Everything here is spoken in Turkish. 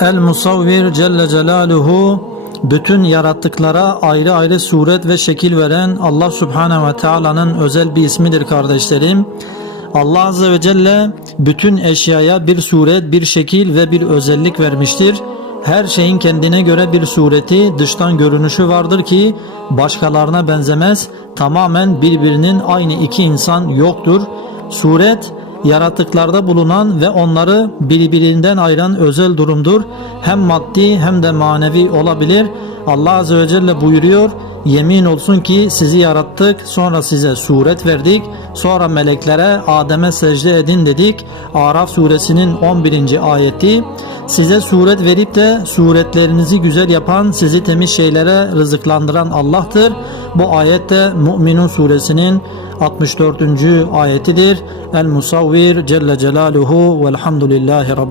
El Musavvir Celle Celaluhu bütün yarattıklara ayrı ayrı suret ve şekil veren Allah Subhanahu ve Taala'nın özel bir ismidir kardeşlerim. Allah Azze ve Celle bütün eşyaya bir suret, bir şekil ve bir özellik vermiştir. Her şeyin kendine göre bir sureti, dıştan görünüşü vardır ki başkalarına benzemez. Tamamen birbirinin aynı iki insan yoktur. Suret yaratıklarda bulunan ve onları birbirinden ayıran özel durumdur. Hem maddi hem de manevi olabilir. Allah Azze ve Celle buyuruyor. Yemin olsun ki sizi yarattık, sonra size suret verdik, sonra meleklere Adem'e secde edin dedik. Araf suresinin 11. ayeti. Size suret verip de suretlerinizi güzel yapan, sizi temiz şeylere rızıklandıran Allah'tır. Bu ayette Müminun suresinin 64. ayetidir. El Musavvir Celle Celaluhu velhamdülillahi Rabbil